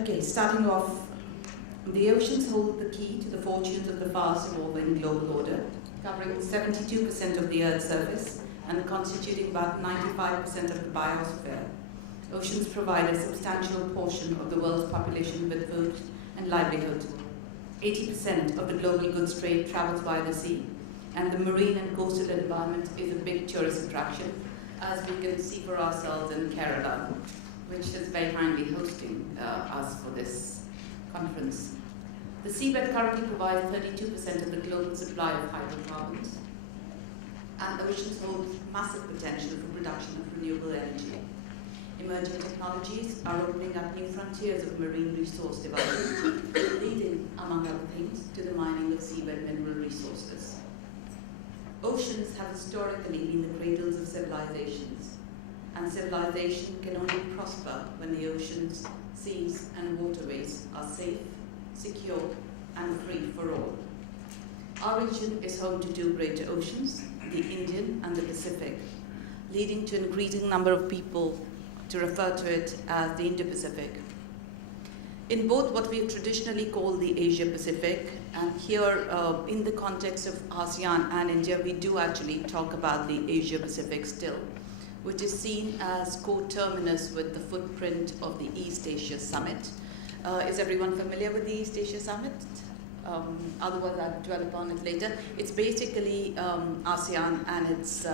Okay, starting off, the oceans hold the key to the fortunes of the fast evolving global order, covering 72% of the Earth's surface and constituting about 95% of the biosphere. Oceans provide a substantial portion of the world's population with food and livelihood. 80% of the global goods trade travels via the sea, and the marine and coastal environment is a big tourist attraction, as we can see for ourselves in Kerala, which is very kindly hosting us for this conference. The seabed currently provides 32% of the global supply of hydrocarbons, and the oceans hold massive potential for production of renewable energy. Emerging technologies are opening up new frontiers of marine resource development, leading, among other things, to the mining of seabed mineral resources. Oceans have historically been the cradles of civilizations, and civilization can only prosper when the oceans, seas, and waterways are safe, secure, and free for all. Our region is home to two great oceans, the Indian and the Pacific, leading to an increasing number of people to refer to it as the Indo-Pacific. In both what we've traditionally called the Asia-Pacific, and here in the context of ASEAN and India, we do actually talk about the Asia-Pacific still, which is seen as co-terminus with the footprint of the East Asia Summit. Is everyone familiar with the East Asia Summit? Otherwise, I'll dwell upon it later. It's basically ASEAN and it's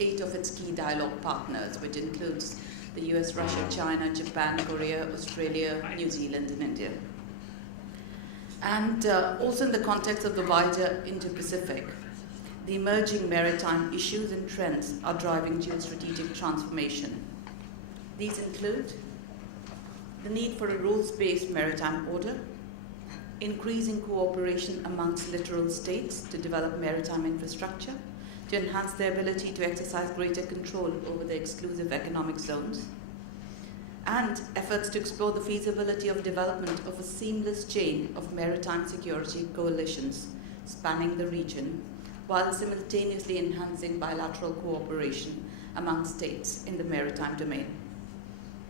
8 of its key dialogue partners, which includes the US, Russia, China, Japan, Korea, Australia, New Zealand, and India. And also in the context of the wider Indo-Pacific, the emerging maritime issues and trends are driving geostrategic transformation. These include the need for a rules-based maritime order, increasing cooperation amongst littoral states to develop maritime infrastructure, to enhance their ability to exercise greater control over the exclusive economic zones, and efforts to explore the feasibility of development of a seamless chain of maritime security coalitions spanning the region, while simultaneously enhancing bilateral cooperation among states in the maritime domain.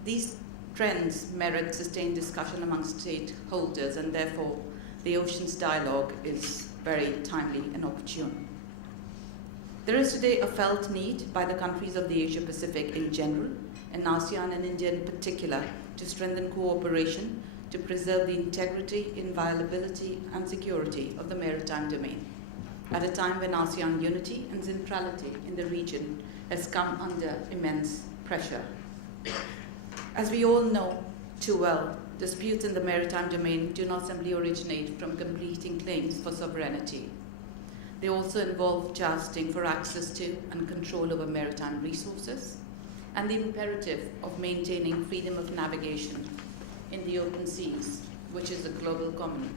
These trends merit sustained discussion among stakeholders, and therefore the Oceans Dialogue is very timely and opportune. There is today a felt need by the countries of the Asia-Pacific in general, and ASEAN and India in particular, to strengthen cooperation to preserve the integrity, inviolability, and security of the maritime domain, at a time when ASEAN unity and centrality in the region has come under immense pressure. As we all know too well, disputes in the maritime domain do not simply originate from competing claims for sovereignty. They also involve jousting for access to and control over maritime resources, and the imperative of maintaining freedom of navigation in the open seas, which is a global common.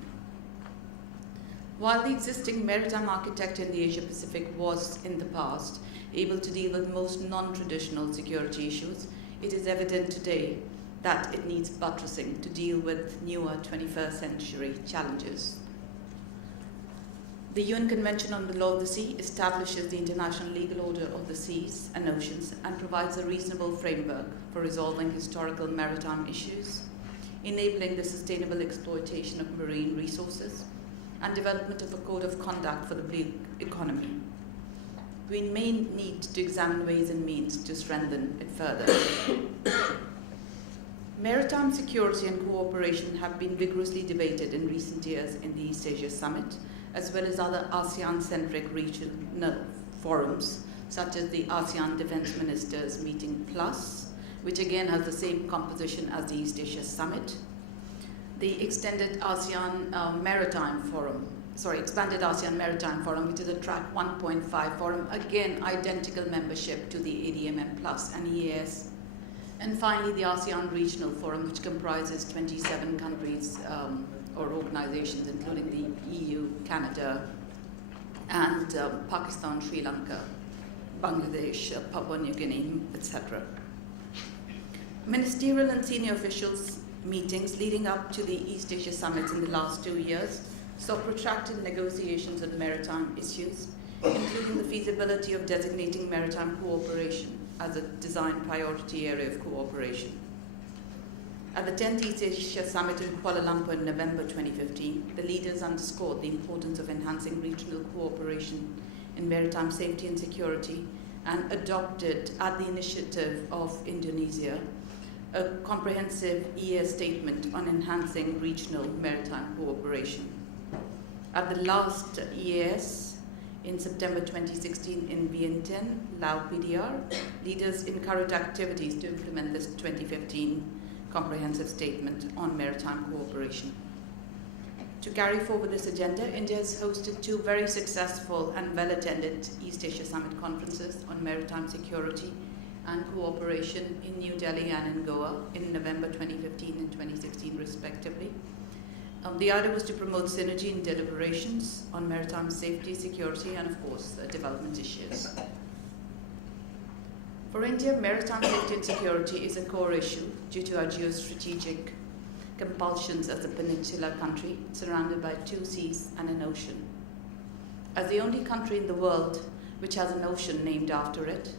While the existing maritime architecture in the Asia-Pacific was, in the past, able to deal with most non-traditional security issues, it is evident today that it needs buttressing to deal with newer 21st century challenges. The UN Convention on the Law of the Sea establishes the international legal order of the seas and oceans and provides a reasonable framework for resolving historical maritime issues, enabling the sustainable exploitation of marine resources, and development of a code of conduct for the blue economy. We may need to examine ways and means to strengthen it further. Maritime security and cooperation have been vigorously debated in recent years in the East Asia Summit, as well as other ASEAN-centric regional forums, such as the ASEAN Defense Ministers Meeting Plus, which again has the same composition as the East Asia Summit, the Expanded ASEAN Maritime Forum, which is a Track 1.5 forum, again identical membership to the ADMM Plus and EAS, and finally the ASEAN Regional Forum, which comprises 27 countries or organizations, including the EU, Canada, and Pakistan, Sri Lanka, Bangladesh, Papua New Guinea, etc. Ministerial and senior officials meetings leading up to the East Asia summits in the last 2 years saw protracted negotiations on maritime issues, including the feasibility of designating maritime cooperation as a design priority area of cooperation. At the 10th East Asia Summit in Kuala Lumpur in November 2015, the leaders underscored the importance of enhancing regional cooperation in maritime safety and security and adopted, at the initiative of Indonesia, a comprehensive EA statement on enhancing regional maritime cooperation. At the last EAS in September 2016 in Vientiane, Lao PDR, leaders encouraged activities to implement this 2015 comprehensive statement on maritime cooperation. To carry forward this agenda, India has hosted 2 very successful and well-attended East Asia Summit conferences on maritime security and cooperation in New Delhi and in Goa in November 2015 and 2016 respectively. The idea was to promote synergy in deliberations on maritime safety, security, and of course, development issues. For India, maritime safety and security is a core issue due to our geostrategic compulsions as a peninsular country surrounded by 2 seas and an ocean. As the only country in the world which has an ocean named after it,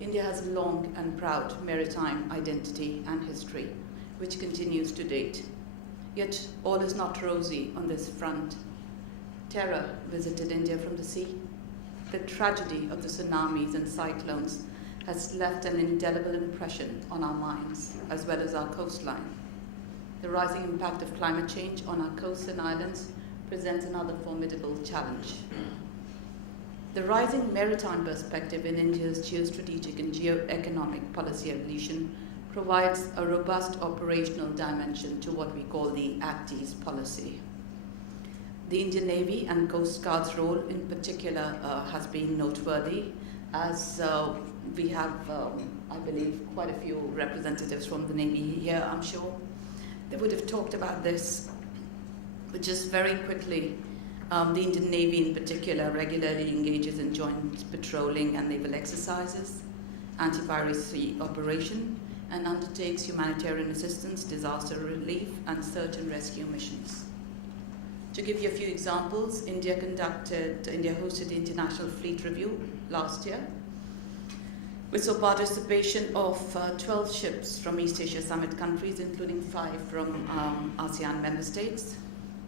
India has a long and proud maritime identity and history, which continues to date. Yet all is not rosy on this front. Terror visited India from the sea. The tragedy of the tsunamis and cyclones has left an indelible impression on our minds as well as our coastline. The rising impact of climate change on our coasts and islands presents another formidable challenge. The rising maritime perspective in India's geostrategic and geoeconomic policy evolution provides a robust operational dimension to what we call the Act East policy. The Indian Navy and Coast Guard's role in particular has been noteworthy, as we have, I believe, quite a few representatives from the Navy here, I'm sure. They would have talked about this, but just very quickly, the Indian Navy in particular regularly engages in joint patrolling and naval exercises, anti-piracy operation, and undertakes humanitarian assistance, disaster relief, and search and rescue missions. To give you a few examples, India hosted the International Fleet Review last year, which saw participation of 12 ships from East Asia Summit countries, including 5 from ASEAN member states.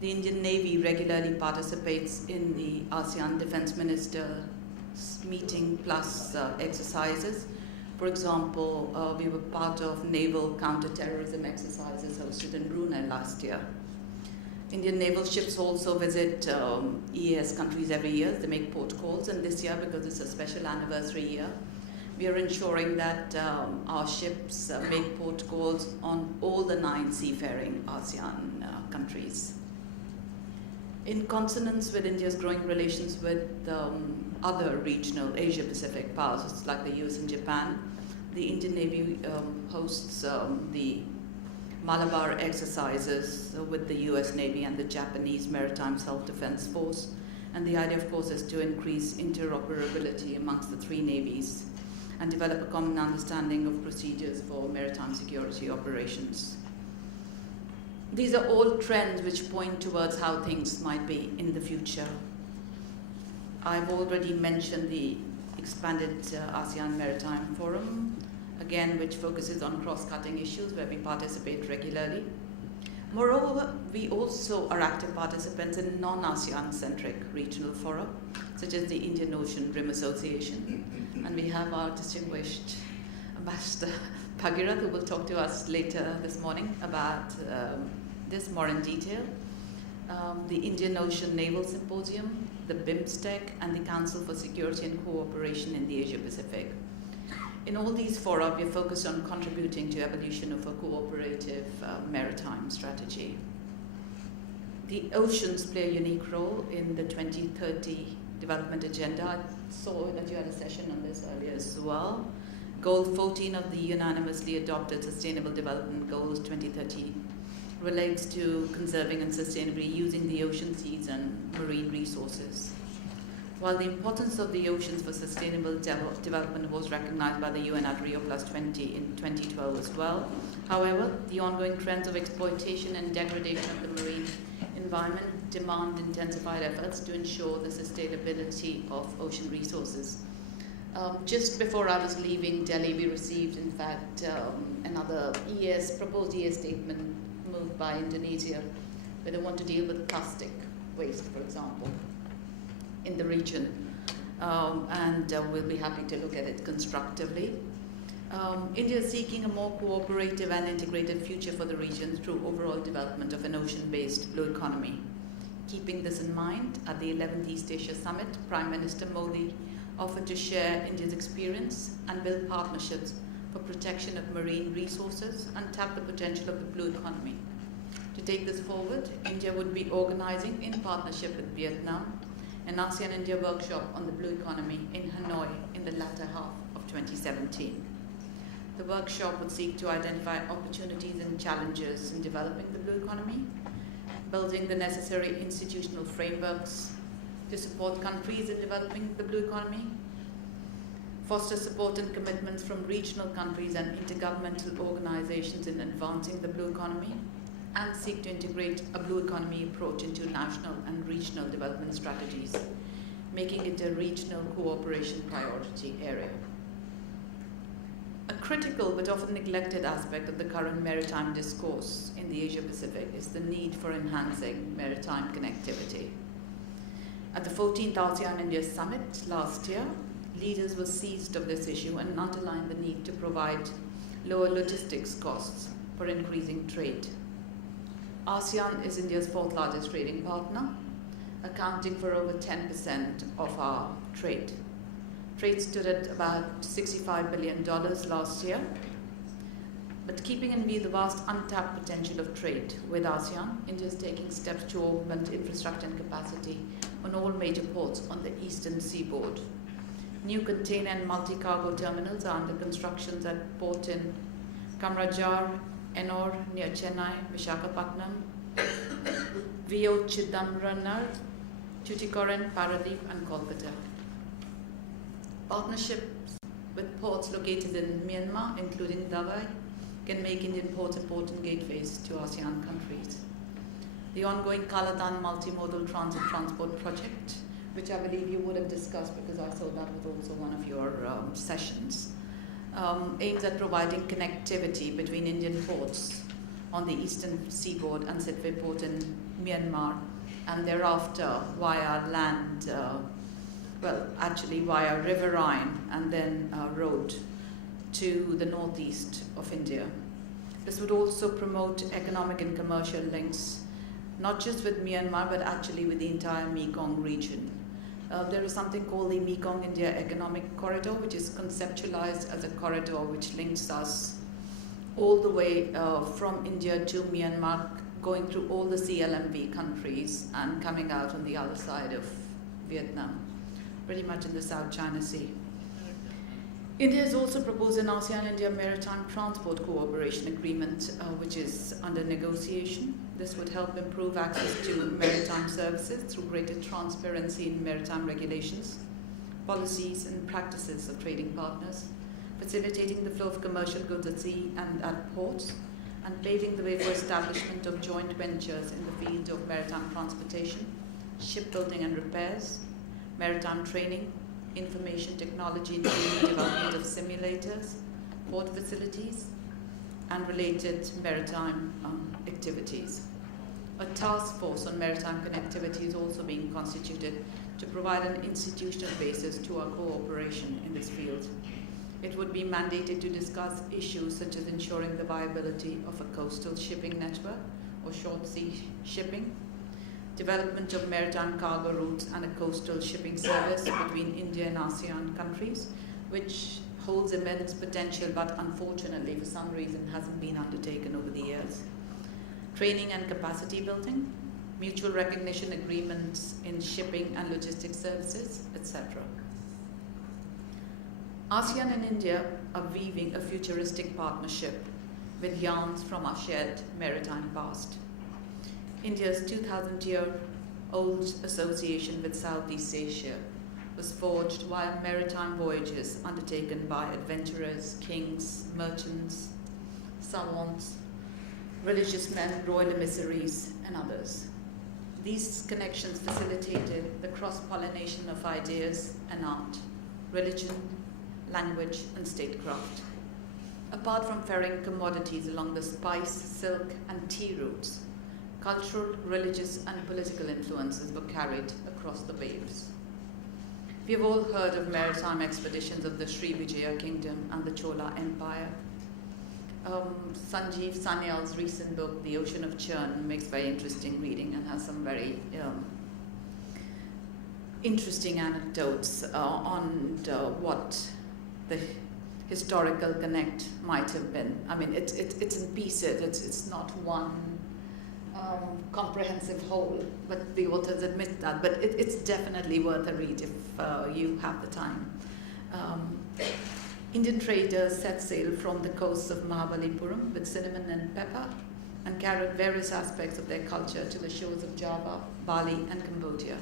The Indian Navy regularly participates in the ASEAN Defense Ministers meeting plus exercises. For example, we were part of naval counter-terrorism exercises hosted in Brunei last year. Indian naval ships also visit EAS countries every year. They make port calls, and this year, because it's a special anniversary year, we are ensuring that our ships make port calls on all the 9 seafaring ASEAN countries. In consonance with India's growing relations with other regional Asia-Pacific powers like the US and Japan, the Indian Navy hosts the Malabar exercises with the US Navy and the Japanese Maritime Self-Defense Force. And the idea, of course, is to increase interoperability amongst the 3 navies and develop a common understanding of procedures for maritime security operations. These are all trends which point towards how things might be in the future. I've already mentioned the expanded ASEAN Maritime Forum, again, which focuses on cross-cutting issues where we participate regularly. Moreover, we also are active participants in non-ASEAN-centric regional fora, such as the Indian Ocean Rim Association. And we have our distinguished Ambassador Bhagirath, who will talk to us later this morning about this more in detail. The Indian Ocean Naval Symposium, the BIMSTEC, and the Council for Security and Cooperation in the Asia-Pacific. In all these fora, we are focused on contributing to evolution of a cooperative maritime strategy. The oceans play a unique role in the 2030 development agenda. I saw that you had a session on this earlier as well. Goal 14 of the unanimously adopted Sustainable Development Goals 2030 relates to conserving and sustainably using the ocean, seas, and marine resources. While the importance of the oceans for sustainable development was recognized by the UN at Rio Plus 20 in 2012 as well, however, the ongoing trends of exploitation and degradation of the marine environment demand intensified efforts to ensure the sustainability of ocean resources. Just before I was leaving Delhi, we received, in fact, another proposed ES statement moved by Indonesia, where they want to deal with plastic waste, for example, in the region. And we'll be happy to look at it constructively. India is seeking a more cooperative and integrated future for the region through overall development of an ocean-based blue economy. Keeping this in mind, at the 11th East Asia Summit, Prime Minister Modi offered to share India's experience and build partnerships for protection of marine resources and tap the potential of the blue economy. To take this forward, India would be organizing, in partnership with Vietnam, an ASEAN-India workshop on the blue economy in Hanoi in the latter half of 2017. The workshop would seek to identify opportunities and challenges in developing the blue economy, building the necessary institutional frameworks to support countries in developing the blue economy, foster support and commitments from regional countries and intergovernmental organizations in advancing the blue economy, and seek to integrate a blue economy approach into national and regional development strategies, making it a regional cooperation priority area. A critical but often neglected aspect of the current maritime discourse in the Asia-Pacific is the need for enhancing maritime connectivity. At the 14th ASEAN-India Summit last year, leaders were seized of this issue and underlined the need to provide lower logistics costs for increasing trade. ASEAN is India's fourth largest trading partner, accounting for over 10% of our trade. Trade stood at about $65 billion last year. But keeping in view the vast untapped potential of trade with ASEAN, India is taking steps to augment infrastructure and capacity on all major ports on the eastern seaboard. New container and multi-cargo terminals are under construction at port in Kamarajar, Ennore near Chennai, Visakhapatnam, Vio Chidambaram, Tuticorin, Paradeep, and Kolkata. Partnerships with ports located in Myanmar, including Davai, can make Indian ports important gateways to ASEAN countries. The ongoing Kalatan multimodal transit transport project, which I believe you would have discussed because I saw that was also one of your sessions, aims at providing connectivity between Indian ports on the eastern seaboard and Sitwe port in Myanmar, and thereafter via land, via riverine and then road to the northeast of India. This would also promote economic and commercial links, not just with Myanmar, but actually with the entire Mekong region. There is something called the Mekong India Economic Corridor, which is conceptualized as a corridor which links us all the way from India to Myanmar, going through all the CLMV countries and coming out on the other side of Vietnam, pretty much in the South China Sea. India has also proposed an ASEAN-India Maritime Transport Cooperation Agreement, which is under negotiation. This would help improve access to maritime services through greater transparency in maritime regulations, policies, and practices of trading partners, facilitating the flow of commercial goods at sea and at ports, and paving the way for establishment of joint ventures in the field of maritime transportation, shipbuilding and repairs, maritime training, information technology, including development of simulators, port facilities, and related maritime activities. A task force on maritime connectivity is also being constituted to provide an institutional basis to our cooperation in this field. It would be mandated to discuss issues such as ensuring the viability of a coastal shipping network or short sea shipping, development of maritime cargo routes and a coastal shipping service between India and ASEAN countries, which holds immense potential but unfortunately for some reason hasn't been undertaken over the years. Training and capacity building, mutual recognition agreements in shipping and logistics services, etc. ASEAN and India are weaving a futuristic partnership with yarns from our shared maritime past. India's 2,000-year-old association with Southeast Asia was forged via maritime voyages undertaken by adventurers, kings, merchants, savants, religious men, royal emissaries, and others. These connections facilitated the cross-pollination of ideas and art, religion, language, and statecraft. Apart from ferrying commodities along the spice, silk, and tea routes, cultural, religious, and political influences were carried across the waves. We have all heard of maritime expeditions of the Srivijaya Kingdom and the Chola Empire. Sanjeev Sanyal's recent book, The Ocean of Churn, makes very interesting reading and has some very interesting anecdotes on what the historical connect might have been. I mean, it's in pieces. It's not one comprehensive whole, but the authors admit that. But it's definitely worth a read if you have the time. Indian traders set sail from the coasts of Mahabalipuram with cinnamon and pepper and carried various aspects of their culture to the shores of Java, Bali, and Cambodia.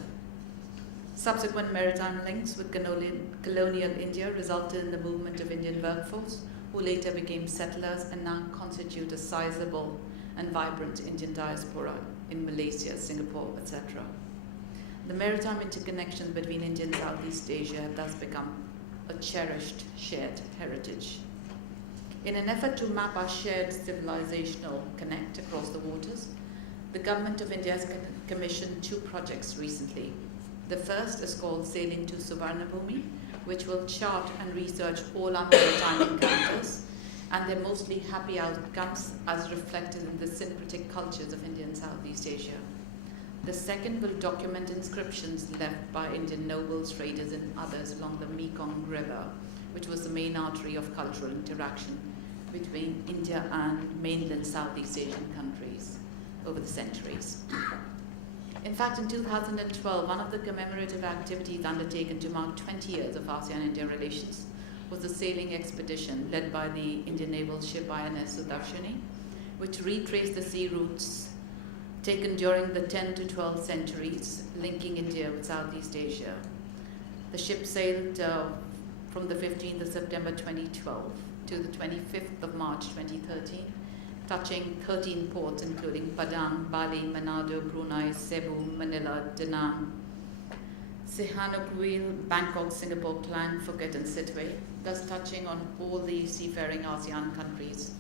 Subsequent maritime links with colonial India resulted in the movement of Indian workforce, who later became settlers and now constitute a sizable and vibrant Indian diaspora in Malaysia, Singapore, etc. The maritime interconnections between India and Southeast Asia have thus become a cherished shared heritage. In an effort to map our shared civilizational connect across the waters, the Government of India has commissioned 2 projects recently. The first is called Sailing to Suvarnabhumi, which will chart and research all our maritime encounters and their mostly happy outcomes as reflected in the syncretic cultures of India and Southeast Asia. The second will document inscriptions left by Indian nobles, traders, and others along the Mekong River, which was the main artery of cultural interaction between India and mainland Southeast Asian countries over the centuries. In fact, in 2012, one of the commemorative activities undertaken to mark 20 years of ASEAN-India relations was a sailing expedition led by the Indian naval ship INS Sudarshani, which retraced the sea routes taken during the 10th to 12th centuries, linking India with Southeast Asia. The ship sailed from the 15th of September 2012 to the 25th of March 2013, touching 13 ports including Padang, Bali, Manado, Brunei, Cebu, Manila, Da Nang, Sihanoukville, Bangkok, Singapore, Klang, Phuket, and Sittwe, thus touching on all the seafaring ASEAN countries,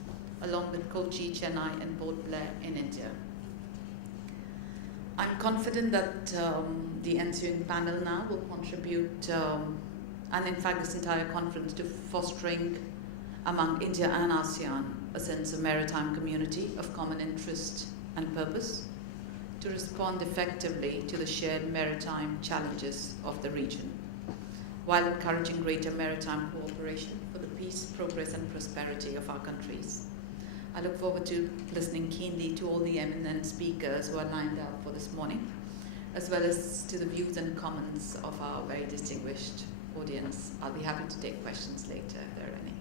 along with Kochi, Chennai, and Port Blair in India. I'm confident that the ensuing panel now will contribute, and in fact this entire conference, to fostering among India and ASEAN a sense of maritime community of common interest and purpose to respond effectively to the shared maritime challenges of the region, while encouraging greater maritime cooperation for the peace, progress, and prosperity of our countries. I look forward to listening keenly to all the eminent speakers who are lined up for this morning, as well as to the views and comments of our very distinguished audience. I'll be happy to take questions later if there are any.